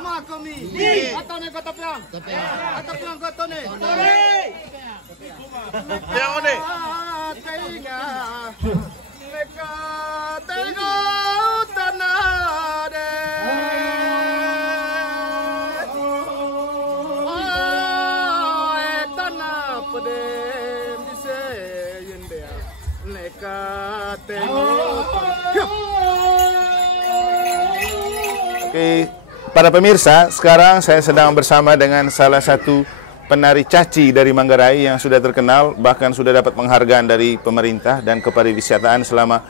Ma kami. Atone kota piang. Kota piang kotone. Yang mana? Tenga. Mereka tengok tanah deh. Tanah pedem di seyen dia. Mereka tengok. Oke, para pemirsa, sekarang saya sedang bersama dengan salah satu penari caci dari Manggarai yang sudah terkenal, bahkan sudah dapat penghargaan dari pemerintah dan kepariwisataan selama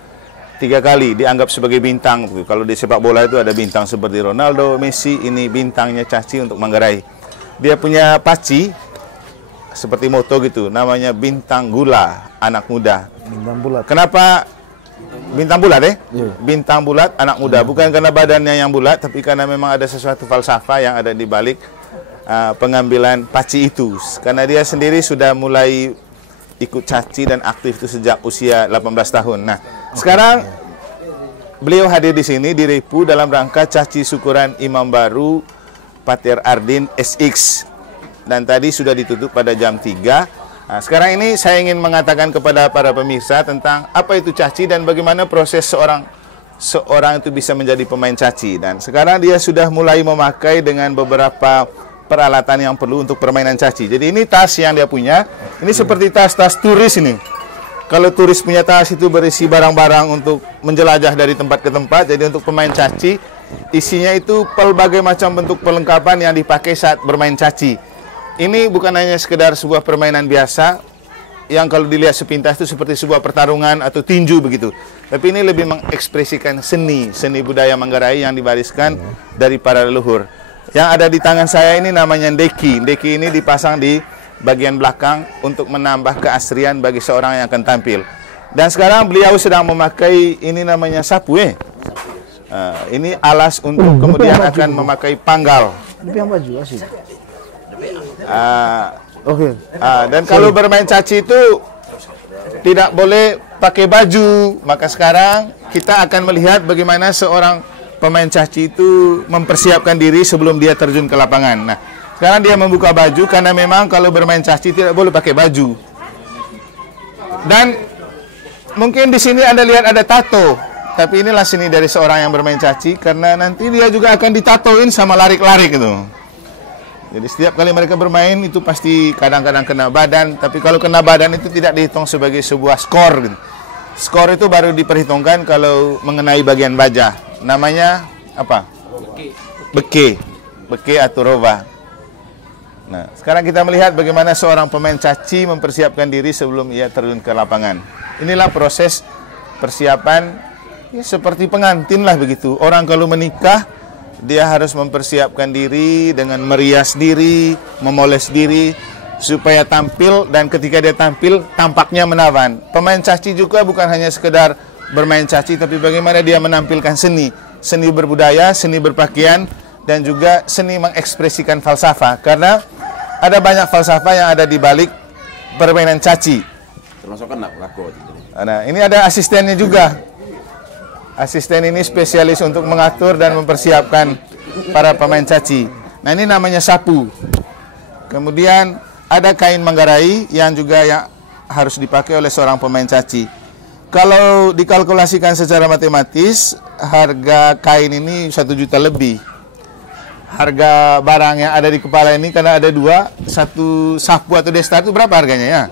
3 kali, dianggap sebagai bintang. Kalau di sepak bola itu ada bintang seperti Ronaldo, Messi, ini bintangnya caci untuk Manggarai. Dia punya paci, seperti moto gitu, namanya Bintang Gula, anak muda. Bintang bulat. Kenapa bintang bulat Iya. Bintang bulat anak muda, bukan karena badannya yang bulat, tapi karena memang ada sesuatu falsafah yang ada di balik pengambilan paci itu. Karena dia sendiri sudah mulai ikut caci dan aktif itu sejak usia 18 tahun. Nah, sekarang beliau hadir di sini di Repu dalam rangka caci syukuran Imam Baru Patir Ardin SX. Dan tadi sudah ditutup pada jam 3. Nah, sekarang ini saya ingin mengatakan kepada para pemirsa tentang apa itu caci dan bagaimana proses seorang itu bisa menjadi pemain caci. Dan sekarang dia sudah mulai memakai dengan beberapa peralatan yang perlu untuk permainan caci. Jadi ini tas yang dia punya. Ini seperti tas-tas turis ini. Kalau turis punya tas itu berisi barang-barang untuk menjelajah dari tempat ke tempat. Jadi untuk pemain caci, isinya itu pelbagai macam bentuk perlengkapan yang dipakai saat bermain caci. Ini bukan hanya sekedar sebuah permainan biasa yang kalau dilihat sepintas itu seperti sebuah pertarungan atau tinju begitu. Tapi ini lebih mengekspresikan seni budaya Manggarai yang diwariskan dari para leluhur. Yang ada di tangan saya ini namanya ndeki. Ndeki ini dipasang di bagian belakang untuk menambah keasrian bagi seorang yang akan tampil. Dan sekarang beliau sedang memakai ini namanya sapu. Ini alas untuk kemudian akan memakai panggal. Lebih yang baju asik. Oke. Dan kalau bermain caci itu tidak boleh pakai baju. Maka sekarang kita akan melihat bagaimana seorang pemain caci itu mempersiapkan diri sebelum dia terjun ke lapangan. Nah, sekarang dia membuka baju karena memang kalau bermain caci tidak boleh pakai baju. Dan mungkin di sini Anda lihat ada tato. Tapi inilah seni dari seorang yang bermain caci karena nanti dia juga akan ditatoin sama larik-larik itu. Jadi setiap kali mereka bermain itu pasti kadang-kadang kena badan. Tapi kalau kena badan itu tidak dihitung sebagai sebuah skor gitu. Skor itu baru diperhitungkan kalau mengenai bagian baja. Namanya apa? Beke. Beke atau rova. Nah, sekarang kita melihat bagaimana seorang pemain caci mempersiapkan diri sebelum ia terjun ke lapangan. Inilah proses persiapan ya, seperti pengantin lah begitu. Orang kalau menikah dia harus mempersiapkan diri dengan merias diri, memoles diri supaya tampil, dan ketika dia tampil tampaknya menawan. Pemain caci juga bukan hanya sekedar bermain caci, tapi bagaimana dia menampilkan seni berbudaya, seni berpakaian, dan juga seni mengekspresikan falsafah. Karena ada banyak falsafah yang ada di balik permainan caci. Termasuk kan laku. Nah, ini ada asistennya juga. Asisten ini spesialis untuk mengatur dan mempersiapkan para pemain caci. Nah, ini namanya sapu. Kemudian ada kain Manggarai yang juga harus dipakai oleh seorang pemain caci. Kalau dikalkulasikan secara matematis, harga kain ini 1 juta lebih. Harga barang yang ada di kepala ini karena ada 2, satu sapu atau desta itu berapa harganya ya?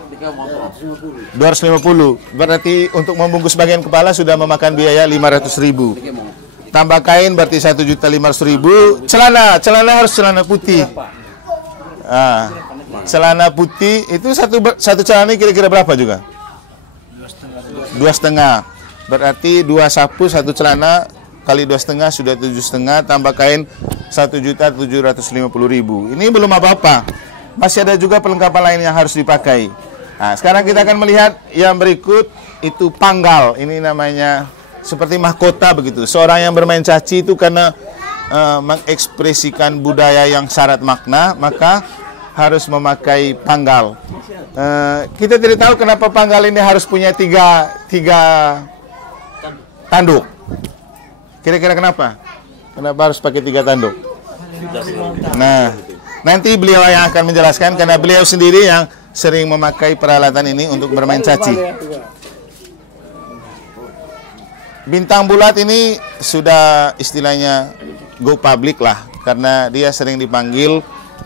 250. Berarti untuk membungkus bagian kepala sudah memakan biaya 500.000. Tambah kain berarti 1.500.000. Celana harus celana putih. Celana putih itu satu celana ini kira-kira berapa juga? 2,5. Berarti 2 sapu 1 celana kali 2,5 sudah 7,5, tambah kain 1.750.000. Ini belum apa-apa. Masih ada juga perlengkapan lain yang harus dipakai. Nah, sekarang kita akan melihat yang berikut itu panggal. Ini namanya seperti mahkota begitu. Seorang yang bermain caci itu karena mengekspresikan budaya yang syarat makna, maka harus memakai panggal. Kita tidak tahu kenapa panggal ini harus punya tiga tanduk. Kira-kira kenapa? Kenapa harus pakai 3 tanduk? Nah, nanti beliau yang akan menjelaskan karena beliau sendiri yang sering memakai peralatan ini untuk bermain caci. Bintang bulat ini sudah istilahnya go public lah, karena dia sering dipanggil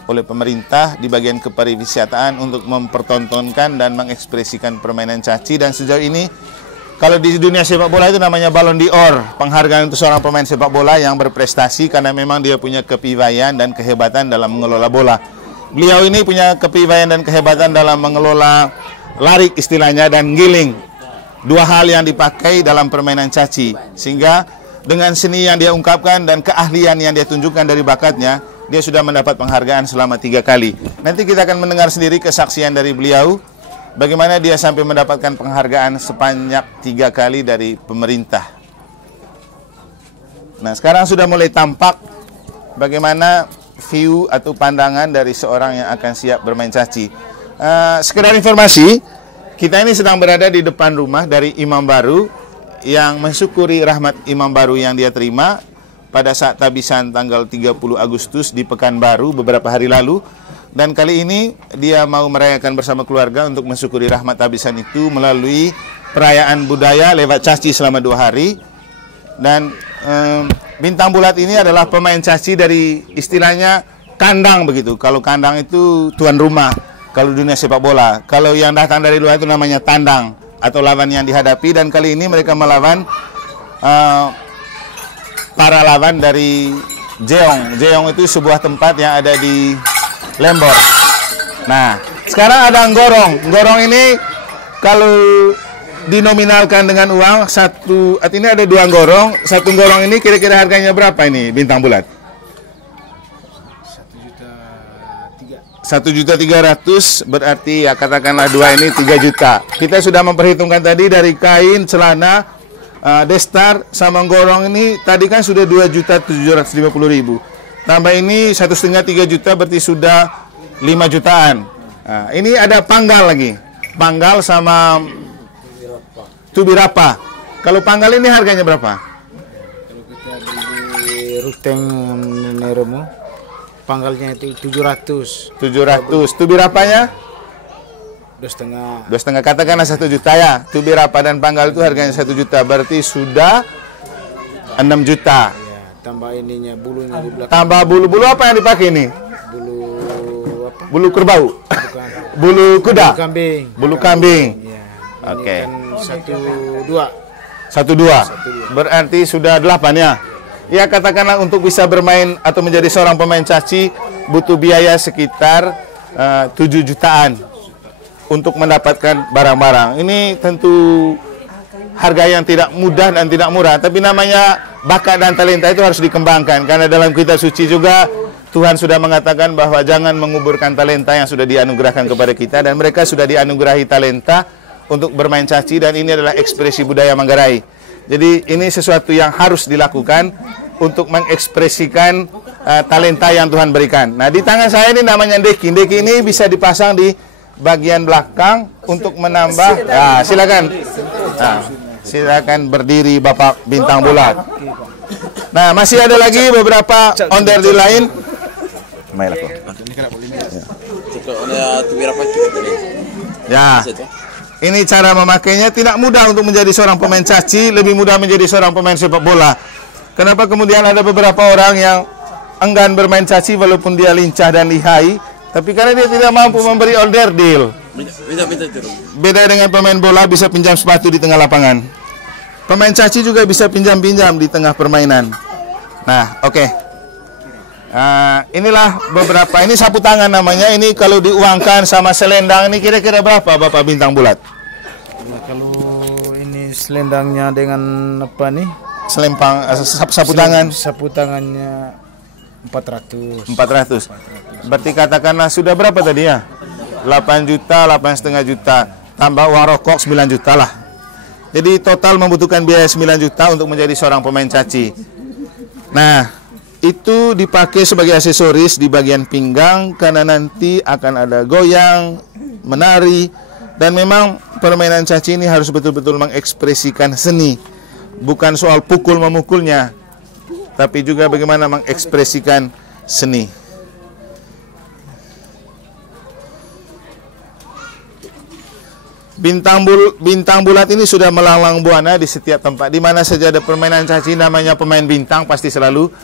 oleh pemerintah di bagian kepariwisataan untuk mempertontonkan dan mengekspresikan permainan caci. Dan sejauh ini kalau di dunia sepak bola itu namanya Ballon d'Or, penghargaan untuk seorang pemain sepak bola yang berprestasi karena memang dia punya kepiawaian dan kehebatan dalam mengelola bola. Beliau ini punya kepiawaian dan kehebatan dalam mengelola larik istilahnya dan giling. 2 hal yang dipakai dalam permainan caci. Sehingga dengan seni yang dia ungkapkan dan keahlian yang dia tunjukkan dari bakatnya, dia sudah mendapat penghargaan selama 3 kali. Nanti kita akan mendengar sendiri kesaksian dari beliau bagaimana dia sampai mendapatkan penghargaan sebanyak 3 kali dari pemerintah. Nah, sekarang sudah mulai tampak bagaimana view atau pandangan dari seorang yang akan siap bermain caci. Sekedar informasi, kita ini sedang berada di depan rumah dari imam baru yang mensyukuri rahmat imam baru yang dia terima pada saat tabisan tanggal 30 Agustus di Pekanbaru beberapa hari lalu. Dan kali ini dia mau merayakan bersama keluarga untuk mensyukuri rahmat tabisan itu melalui perayaan budaya lewat caci selama 2 hari. Dan bintang bulat ini adalah pemain caci dari istilahnya kandang begitu. Kalau kandang itu tuan rumah, kalau dunia sepak bola. Kalau yang datang dari luar itu namanya tandang atau lawan yang dihadapi. Dan kali ini mereka melawan para lawan dari Jeong. Jeong itu sebuah tempat yang ada di Lembor. Nah, sekarang ada Nggorong. Nggorong ini kalau dinominalkan dengan uang satu, ini ada 2 Nggorong. 1 Nggorong ini kira-kira harganya berapa ini bintang bulat? 1.300.000, berarti ya katakanlah 2 ini 3 juta. Kita sudah memperhitungkan tadi dari kain, celana, destar sama Nggorong ini tadi kan sudah 2.750.000. Tambah ini 1,5 3 juta, berarti sudah 5 jutaan. Nah, ini ada panggal lagi. Panggal sama tubirapa. Kalau panggal ini harganya berapa? Kalau kita di Ruteng Neromo, panggalnya itu 700. 700. Tubirapanya? 2,5. 2,5, katakanlah 1 juta ya. Tubirapa dan panggal itu harganya 1 juta, berarti sudah 6 juta. Tambah ininya bulunya di belakang. Tambah bulu-bulu apa yang dipakai ini? Bulu apa? Bulu kerbau. Bukan. Bulu kuda. Bulu kambing. Bulu kambing. Ya. Oke. Kan 1,2. 1,2. Berarti sudah 8 ya. Ya, katakanlah untuk bisa bermain atau menjadi seorang pemain caci butuh biaya sekitar 7 jutaan untuk mendapatkan barang-barang. Ini tentu harga yang tidak mudah dan tidak murah, tapi namanya bakat dan talenta itu harus dikembangkan, karena dalam kitab suci juga Tuhan sudah mengatakan bahwa jangan menguburkan talenta yang sudah dianugerahkan kepada kita, dan mereka sudah dianugerahi talenta untuk bermain caci, dan ini adalah ekspresi budaya Manggarai. Jadi ini sesuatu yang harus dilakukan untuk mengekspresikan talenta yang Tuhan berikan. Nah, di tangan saya ini namanya deki. Deki ini bisa dipasang di bagian belakang untuk menambah. Nah, silakan. Nah, silakan berdiri Bapak Bintang Bulat. Nah, masih ada lagi beberapa onder di lain. Ya. Ini cara memakainya tidak mudah untuk menjadi seorang pemain caci, lebih mudah menjadi seorang pemain sepak bola. Kenapa kemudian ada beberapa orang yang enggan bermain caci walaupun dia lincah dan lihai, tapi karena dia tidak mampu memberi order deal. Beda dengan pemain bola bisa pinjam sepatu di tengah lapangan. Pemain caci juga bisa pinjam-pinjam di tengah permainan. Nah, oke. Inilah beberapa. Ini sapu tangan namanya. Ini kalau diuangkan sama selendang ini kira-kira berapa Bapak Bintang Bulat? Nah, kalau ini selendangnya dengan apa nih? Selempang sapu tangan. Sapu tangannya 400. 400. Berarti katakanlah sudah berapa tadi ya? 8 juta, 8,5 juta. Tambah uang rokok 9 juta lah. Jadi total membutuhkan biaya 9 juta untuk menjadi seorang pemain caci. Nah, itu dipakai sebagai aksesoris di bagian pinggang karena nanti akan ada goyang, menari, dan memang permainan caci ini harus betul-betul mengekspresikan seni. Bukan soal pukul memukulnya. tapi juga bagaimana mengekspresikan seni. Bintang bulat ini sudah melanglang buana di setiap tempat. Di mana saja ada permainan caci, namanya pemain bintang pasti selalu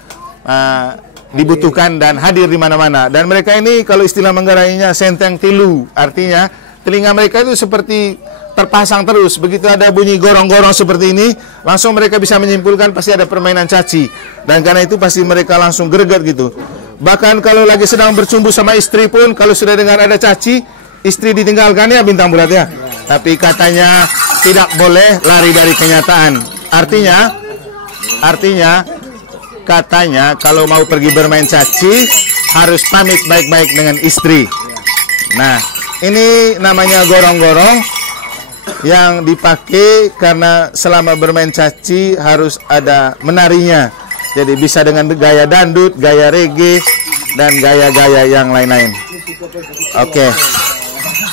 dibutuhkan dan hadir di mana-mana. Dan mereka ini kalau istilah Manggarainya senteng tilu, artinya telinga mereka itu seperti terpasang terus. Begitu ada bunyi gorong-gorong seperti ini, langsung mereka bisa menyimpulkan pasti ada permainan caci. Dan karena itu pasti mereka langsung greget gitu. Bahkan kalau lagi sedang bercumbu sama istri pun, kalau sudah dengar ada caci, istri ditinggalkan ya bintang bulat ya. Tapi katanya tidak boleh lari dari kenyataan. Artinya katanya kalau mau pergi bermain caci harus pamit baik-baik dengan istri. Nah, ini namanya gorong-gorong yang dipakai karena selama bermain caci harus ada menarinya. Jadi bisa dengan gaya dandut, gaya reggae, dan gaya-gaya yang lain-lain. Oke.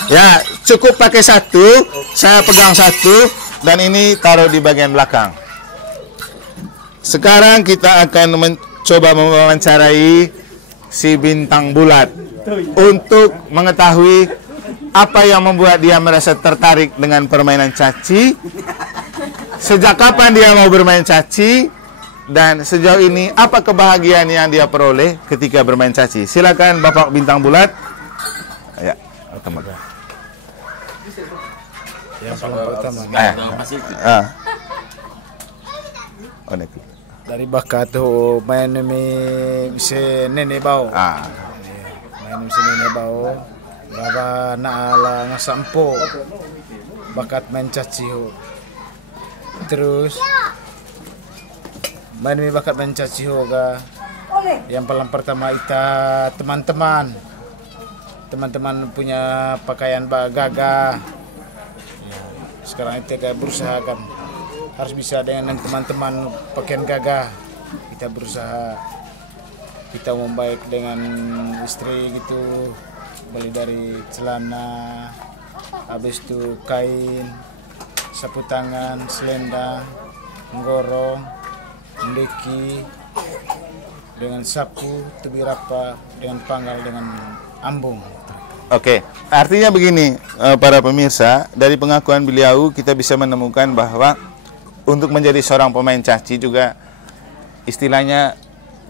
Ya, cukup pakai satu, saya pegang satu, dan ini taruh di bagian belakang. Sekarang kita akan mencoba mewawancarai si bintang bulat untuk mengetahui apa yang membuat dia merasa tertarik dengan permainan caci, sejak kapan dia mau bermain caci, dan sejauh ini apa kebahagiaan yang dia peroleh ketika bermain caci. Silakan Bapak bintang bulat. Ya, teman. Yang paling pertama dari bakat tuh main bisa nenek bau. Main bisa nenek bau. Baba naala ngasampo. Bakat main caci ho. Terus main bakat main caci ho ga. Yang paling pertama ita teman-teman punya pakaian gagah. Sekarang itu kayak berusaha kan harus bisa dengan teman-teman pakaian gagah. Kita berusaha, kita membaik dengan istri gitu, beli dari celana, habis itu kain, sapu tangan, selendang, menggorong, mendeki, dengan sapu, tebih rapa, dengan panggal, dengan ambung. Oke, artinya begini para pemirsa, dari pengakuan beliau kita bisa menemukan bahwa untuk menjadi seorang pemain caci juga istilahnya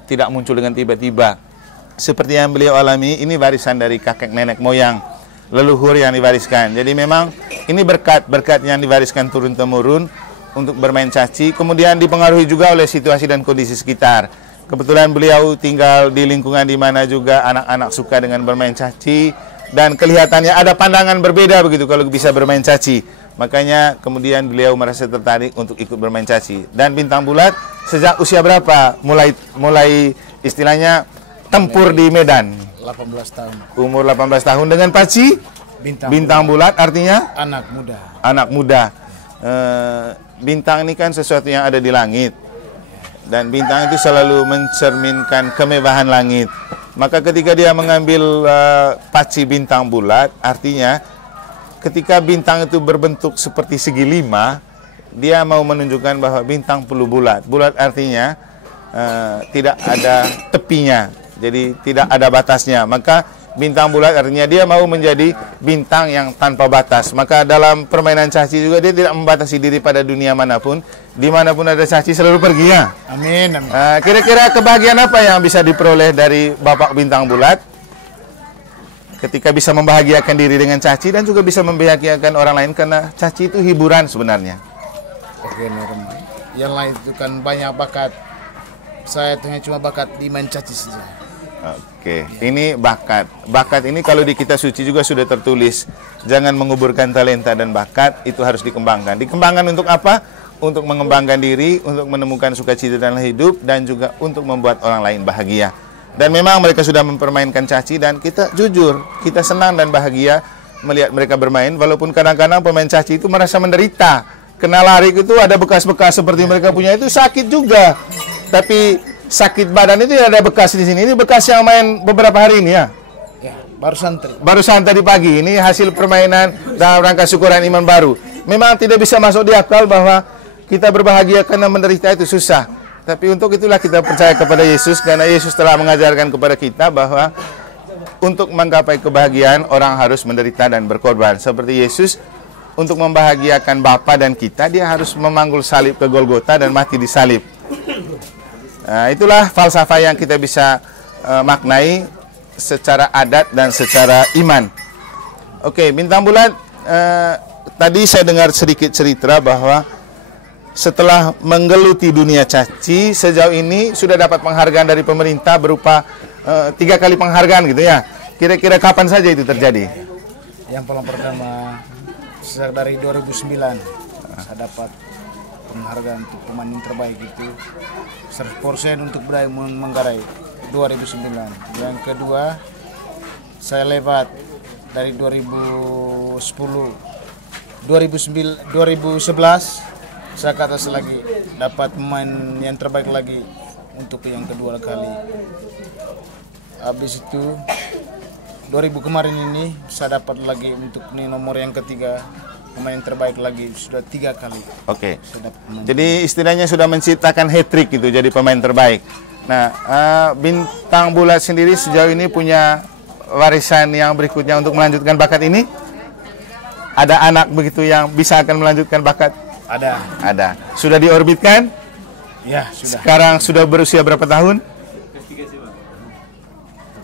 tidak muncul dengan tiba-tiba. Seperti yang beliau alami, ini warisan dari kakek nenek moyang, leluhur yang diwariskan. Jadi memang ini berkat yang diwariskan turun-temurun untuk bermain caci, kemudian dipengaruhi juga oleh situasi dan kondisi sekitar. Kebetulan beliau tinggal di lingkungan di mana juga anak-anak suka dengan bermain caci, dan kelihatannya ada pandangan berbeda begitu kalau bisa bermain caci. Makanya kemudian beliau merasa tertarik untuk ikut bermain caci. Dan bintang bulat sejak usia berapa mulai istilahnya tempur di medan? 18 tahun. Umur 18 tahun dengan paci bintang bulat artinya anak muda. Bintang ini kan sesuatu yang ada di langit. Dan bintang itu selalu mencerminkan kemewahan langit. Maka ketika dia mengambil paci bintang bulat, artinya ketika bintang itu berbentuk seperti segi lima, dia mau menunjukkan bahwa bintang perlu bulat. Bulat artinya tidak ada tepinya, jadi tidak ada batasnya. Maka bintang bulat artinya dia mau menjadi bintang yang tanpa batas. Maka dalam permainan caci juga dia tidak membatasi diri pada dunia manapun. Dimanapun ada caci selalu pergi ya. Amin. Kira-kira kebahagiaan apa yang bisa diperoleh dari Bapak bintang bulat ketika bisa membahagiakan diri dengan caci dan juga bisa membahagiakan orang lain, karena caci itu hiburan sebenarnya. Oke, normal. Yang lain itu kan banyak bakat. Saya cuma bakat di main caci saja. Oke, ini bakat. Bakat ini kalau di kitab suci juga sudah tertulis, jangan menguburkan talenta dan bakat, itu harus dikembangkan. Dikembangkan untuk apa? Untuk mengembangkan diri, untuk menemukan sukacita dalam hidup, dan juga untuk membuat orang lain bahagia. Dan memang mereka sudah mempermainkan caci, dan kita jujur, kita senang dan bahagia melihat mereka bermain, walaupun kadang-kadang pemain caci itu merasa menderita. Kena lari itu ada bekas-bekas seperti mereka punya itu sakit juga. Tapi sakit badan itu ada bekas di sini. Ini bekas yang main beberapa hari ini ya? Ya, barusan tadi pagi. Ini hasil permainan dalam rangka syukuran iman baru. Memang tidak bisa masuk di akal bahwa kita berbahagia karena menderita itu susah. Tapi untuk itulah kita percaya kepada Yesus, karena Yesus telah mengajarkan kepada kita bahwa untuk menggapai kebahagiaan orang harus menderita dan berkorban. Seperti Yesus untuk membahagiakan Bapa dan kita, dia harus memanggul salib ke Golgota dan mati di salib. Nah, itulah falsafah yang kita bisa maknai secara adat dan secara iman. Oke, Bintang Bulat, tadi saya dengar sedikit cerita bahwa setelah menggeluti dunia caci, sejauh ini sudah dapat penghargaan dari pemerintah berupa 3 kali penghargaan gitu ya. Kira-kira kapan saja itu terjadi? Yang pertama sejak dari 2009 saya dapat penghargaan untuk pemain yang terbaik itu 100% untuk budaya Manggarai 2009. Yang kedua saya lewat dari 2011 saya ke atas lagi dapat pemain yang terbaik lagi untuk yang kedua kali. Habis itu 2000 kemarin ini saya dapat lagi untuk nomor yang ketiga pemain terbaik lagi, sudah 3 kali. Oke. Jadi istilahnya sudah menciptakan hat-trick gitu jadi pemain terbaik. Nah, Bintang Bulat sendiri sejauh ini punya warisan yang berikutnya untuk melanjutkan bakat ini? Ada anak begitu yang bisa akan melanjutkan bakat? Ada. Sudah diorbitkan? Ya, sudah. Sekarang sudah berusia berapa tahun?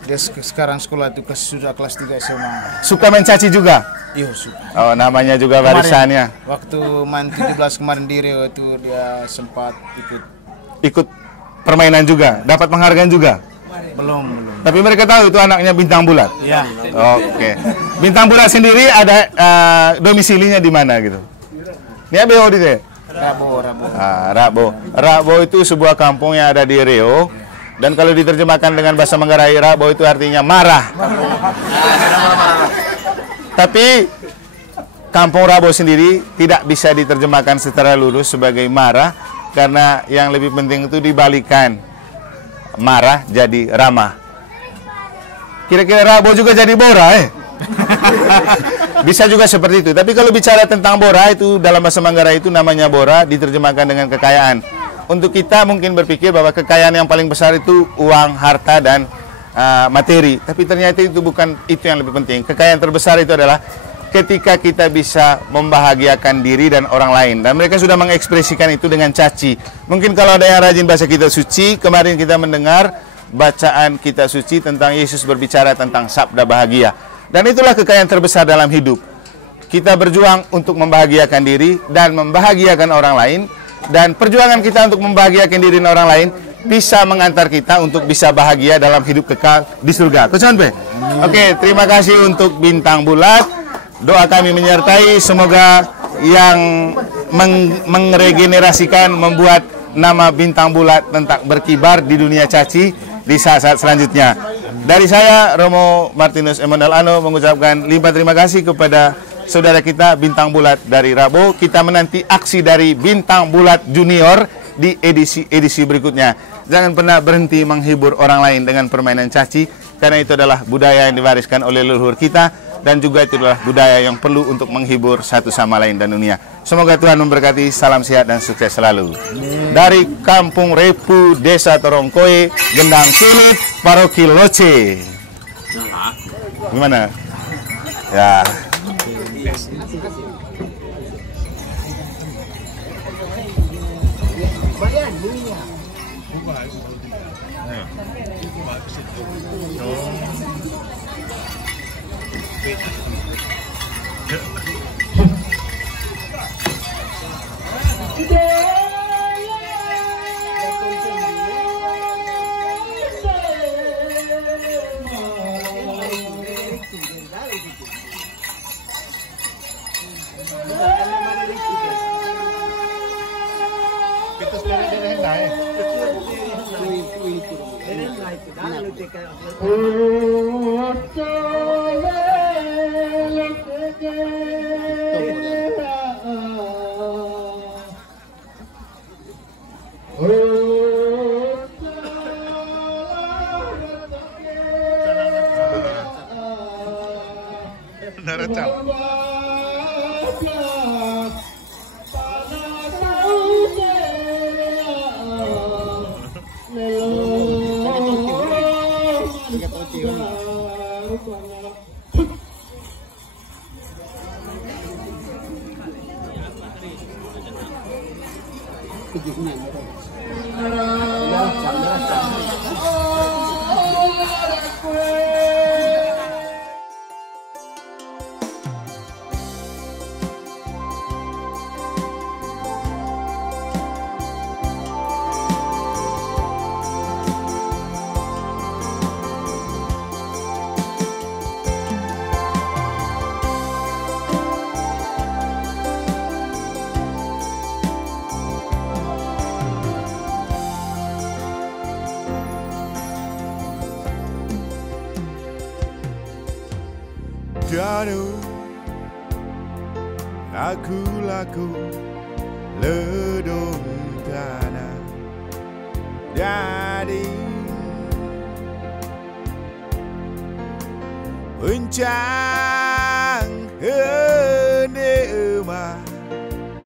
Dia sekarang sekolah itu sudah kelas 3 SMA. Suka main caci juga? Iya, suka. Oh, namanya juga warisannya. Waktu main 17 kemarin di Rio itu dia sempat ikut permainan juga, dapat penghargaan juga? Belum. Tapi mereka tahu itu anaknya Bintang Bulat? Ya. Oke. Bintang Bulat sendiri ada domisilinya di mana gitu? Ini BO di sini? Rabo itu sebuah kampung yang ada di Rio. Dan kalau diterjemahkan dengan bahasa Manggarai, Rabo itu artinya marah. Tapi kampung Rabo sendiri tidak bisa diterjemahkan secara lurus sebagai marah, karena yang lebih penting itu dibalikan. Marah jadi ramah. Kira-kira Rabo juga jadi Bora Bisa juga seperti itu. Tapi kalau bicara tentang Bora, itu dalam bahasa Manggarai itu namanya Bora, diterjemahkan dengan kekayaan. Untuk kita mungkin berpikir bahwa kekayaan yang paling besar itu uang, harta, dan materi. Tapi ternyata itu bukan itu yang lebih penting. Kekayaan terbesar itu adalah ketika kita bisa membahagiakan diri dan orang lain. Dan mereka sudah mengekspresikan itu dengan caci. Mungkin kalau ada yang rajin baca kitab suci, kemarin kita mendengar bacaan kitab suci tentang Yesus berbicara tentang sabda bahagia. Dan itulah kekayaan terbesar dalam hidup. Kita berjuang untuk membahagiakan diri dan membahagiakan orang lain. Dan perjuangan kita untuk membahagiakan diri dan orang lain bisa mengantar kita untuk bisa bahagia dalam hidup kekal di surga. Oke, terima kasih untuk Bintang Bulat. Doa kami menyertai, semoga yang mengregenerasikan, membuat nama Bintang Bulat tetap berkibar di dunia caci di saat-saat selanjutnya. Dari saya, Romo Martinus Emmanuel Ano, mengucapkan limpah terima kasih kepada saudara kita Bintang Bulat dari Rabo. Kita menanti aksi dari Bintang Bulat Junior di edisi berikutnya. Jangan pernah berhenti menghibur orang lain dengan permainan caci, karena itu adalah budaya yang diwariskan oleh leluhur kita, dan juga itu adalah budaya yang perlu untuk menghibur satu sama lain dan dunia. Semoga Tuhan memberkati, salam sehat dan sukses selalu. Dari Kampung Repu, Desa Torongkoe, Gendang Sulit, Paroki Loce. Gimana? Ya. Danu laku-laku ledung tanah dari pencang